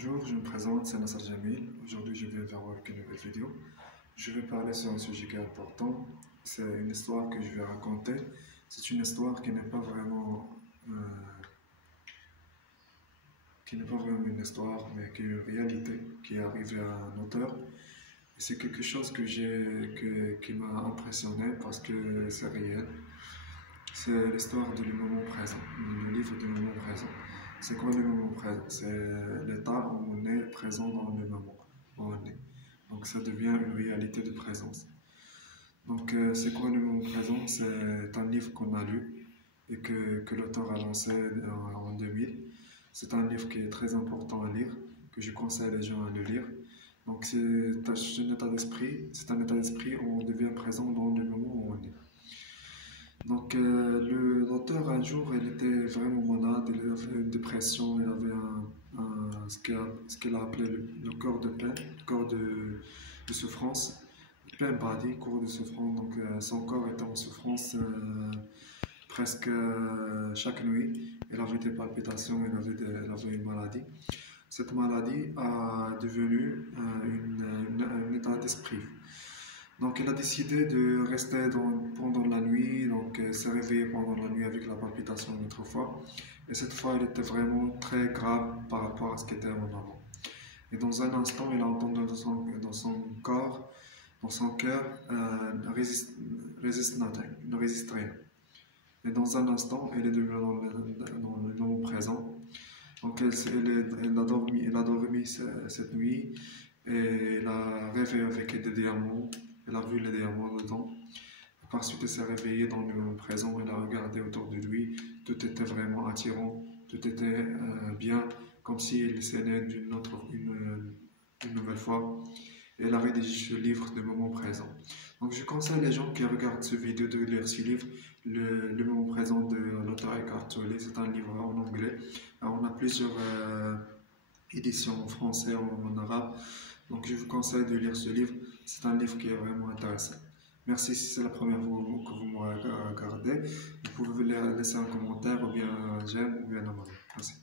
Bonjour, je me présente, c'est Nassar Jamil. Aujourd'hui, je viens vers vous avec une nouvelle vidéo. Je vais parler sur un sujet qui est important. C'est une histoire que je vais raconter. C'est une histoire qui n'est pas vraiment une histoire, mais qui est une réalité qui est arrivée à un auteur. Et c'est quelque chose qui m'a impressionné parce que c'est réel. C'est l'histoire du moment présent, le livre du moment présent. C'est quoi le moment présent? C'est l'état où on est présent dans le moment où on est. Donc ça devient une réalité de présence. Donc c'est quoi le moment présent? C'est un livre qu'on a lu et que l'auteur a lancé en 2000. C'est un livre qui est très important à lire, que je conseille les gens à le lire. Donc c'est un état d'esprit où on devient présent dans le moment où on est. Donc, l'auteur, un jour, il était vraiment malade, il avait une dépression, il avait ce qu'il a appelé le corps de peine, le corps de souffrance, pain body, corps de souffrance. Donc, son corps était en souffrance presque chaque nuit. Il avait des palpitations, il avait une maladie. Cette maladie a devenu un état d'esprit. Donc, il a décidé de rester pendant la nuit, donc s'est réveillé pendant la nuit avec la palpitation une autre fois. Et cette fois, il était vraiment très grave par rapport à ce qui était avant. Et dans un instant, il a entendu dans son corps, dans son cœur, ne résiste rien. Et dans un instant, il est devenu dans le moment présent. Donc, il a dormi cette nuit et il a rêvé avec des diamants. Il a vu les diamants dedans. Par suite, il s'est réveillé dans le moment présent. Il a regardé autour de lui. Tout était vraiment attirant. Tout était bien, comme s'il s'est né une nouvelle fois. Et il a rédigé ce livre de moment présent. Donc, je conseille les gens qui regardent ce vidéo de lire ce livre, le moment présent de l'auteur Eckhart Tolle. C'est un livre en anglais. Alors, on a plusieurs éditions en français, en arabe. Donc, je vous conseille de lire ce livre. C'est un livre qui est vraiment intéressant. Merci si c'est la première fois que vous me regardez. Vous pouvez laisser un commentaire ou bien un j'aime ou bien un abonnement. Merci.